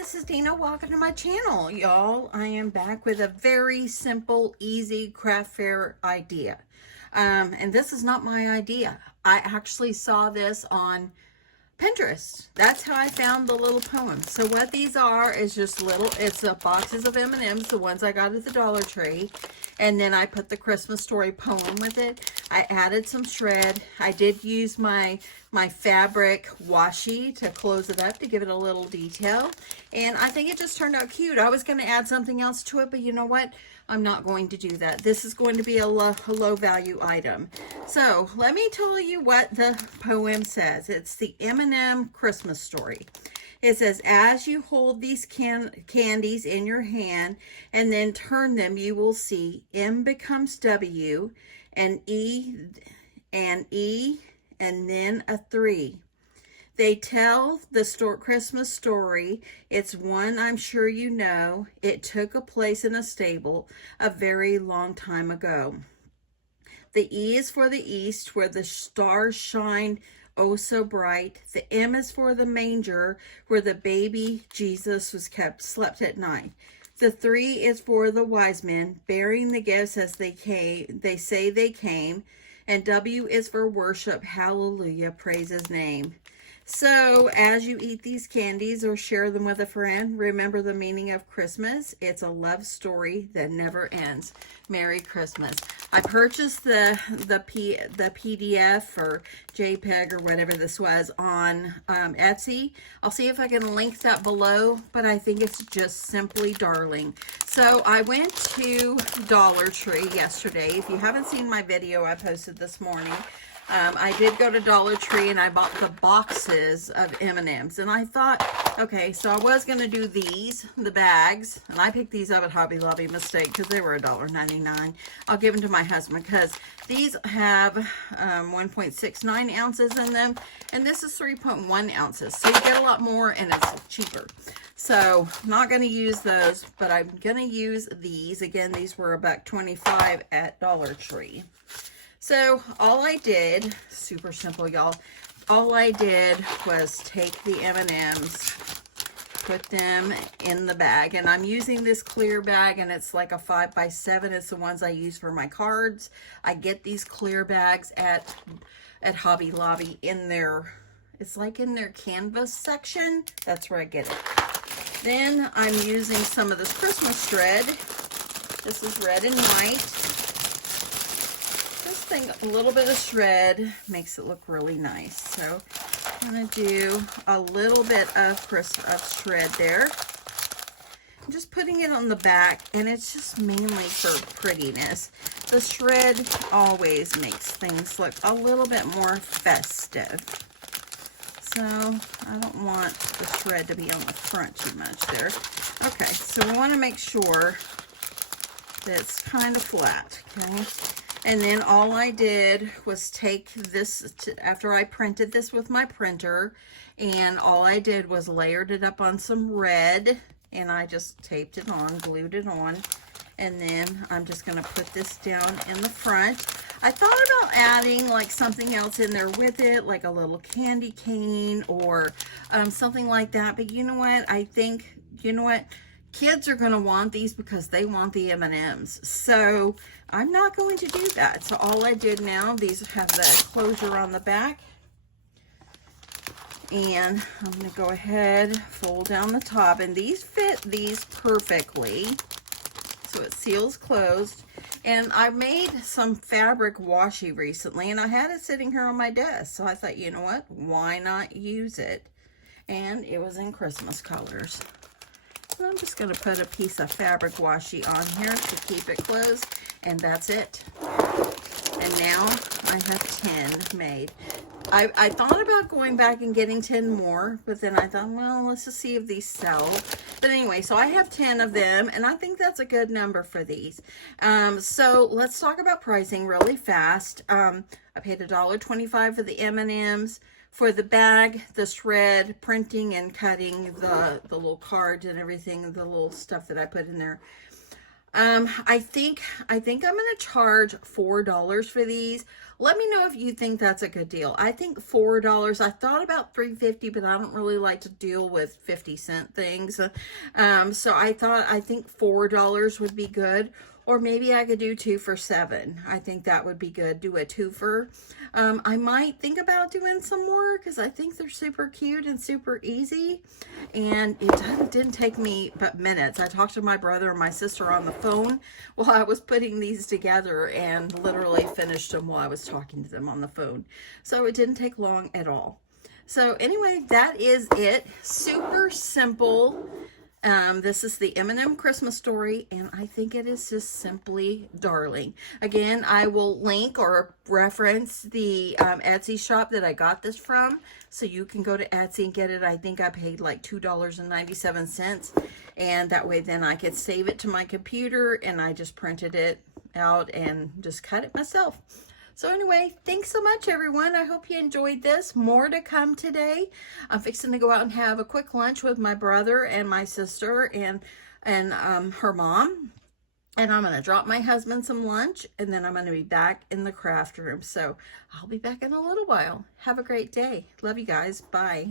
this is Dina. Welcome to my channel, y'all. I am back with a very simple, easy craft fair idea. And this is not my idea. I actually saw this on Pinterest. That's how I found the little poem. So what these are is just it's boxes of M&Ms, the ones I got at the Dollar Tree. And then I put the Christmas story poem with it. I added some shred. I did use my fabric washi to close it up to give it a little detail. And I think it just turned out cute. I was going to add something else to it, but you know what? I'm not going to do that. This is going to be a low value item. So let me tell you what the poem says. It's the M&M Christmas story. It says, as you hold these candies in your hand and then turn them, you will see M becomes W and E and then a 3. They tell the Christmas story. It's one I'm sure you know. It took a place in a stable a very long time ago. The E is for the east, where the stars shine oh so bright. The M is for the manger, where the baby Jesus was slept at night. The 3 is for the wise men, bearing the gifts as they say they came. And W is for worship, hallelujah, praise his name. So as you eat these candies or share them with a friend, remember the meaning of Christmas. It's a love story that never ends. Merry Christmas. I purchased the PDF or JPEG or whatever this was on Etsy. I'll see if I can link that below, but I think it's just simply darling. So I went to Dollar Tree yesterday. If you haven't seen my video I posted this morning, I did go to Dollar Tree and I bought the boxes of M&Ms. And I thought, okay, so I was going to do these, the bags. And I picked these up at Hobby Lobby, mistake, because they were $1.99. I'll give them to my husband because these have 1.69 ounces in them. And this is 3.1 ounces. So you get a lot more and it's cheaper. So I'm not going to use those, but I'm going to use these. Again, these were $1.25 at Dollar Tree. So all I did, super simple, y'all. All I did was take the M&Ms, put them in the bag, and I'm using this clear bag, and it's like a 5x7. It's the ones I use for my cards. I get these clear bags at Hobby Lobby in their, it's like in their canvas section. That's where I get it. Then I'm using some of this Christmas shred. This is red and white. A little bit of shred makes it look really nice. So I'm going to do a little bit of shred there. I'm just putting it on the back, and it's just mainly for prettiness. The shred always makes things look a little bit more festive. So I don't want the shred to be on the front too much there. Okay, so we want to make sure that it's kind of flat, okay? And then all I did was take this, after I printed this with my printer, and all I did was layered it up on some red, and I just taped it on, glued it on, and then I'm just going to put this down in the front. I thought about adding like something else in there with it, like a little candy cane or something like that, but you know what? I think, you know what? Kids are going to want these because they want the M&Ms. So I'm not going to do that. So all I did now, these have the closure on the back. And I'm going to go ahead, fold down the top. And these fit these perfectly. So it seals closed. And I made some fabric washi recently. And I had it sitting here on my desk. So I thought, you know what? Why not use it? And it was in Christmas colors. I'm just going to put a piece of fabric washi on here to keep it closed, and that's it. And now I have 10 made. I thought about going back and getting 10 more, but then I thought, well, let's just see if these sell. But anyway, so I have 10 of them, and I think that's a good number for these. So let's talk about pricing really fast. I paid $1.25 for the M&Ms. For the bag, the shred, printing and cutting the little cards and everything, the little stuff that I put in there, I think I'm gonna charge $4 for these. Let me know if you think that's a good deal. I think $4. I thought about $3.50, but I don't really like to deal with 50-cent things. So I think $4 would be good. Or maybe I could do 2 for $7. I think that would be good. Do a twofer. I might think about doing some more because I think they're super cute and super easy. And it didn't take me but minutes. I talked to my brother and my sister on the phone while I was putting these together and literally finished them while I was talking to them on the phone. So it didn't take long at all. So anyway, that is it. Super simple. This is the M&M Christmas story, and I think it is just simply darling. Again, I will link or reference the Etsy shop that I got this from, so you can go to Etsy and get it. I think I paid like $2.97, and that way then I could save it to my computer, and I just printed it out and just cut it myself. So anyway, thanks so much, everyone. I hope you enjoyed this. More to come today. I'm fixing to go out and have a quick lunch with my brother and my sister and her mom. And I'm going to drop my husband some lunch, and then I'm going to be back in the craft room. So I'll be back in a little while. Have a great day. Love you guys. Bye.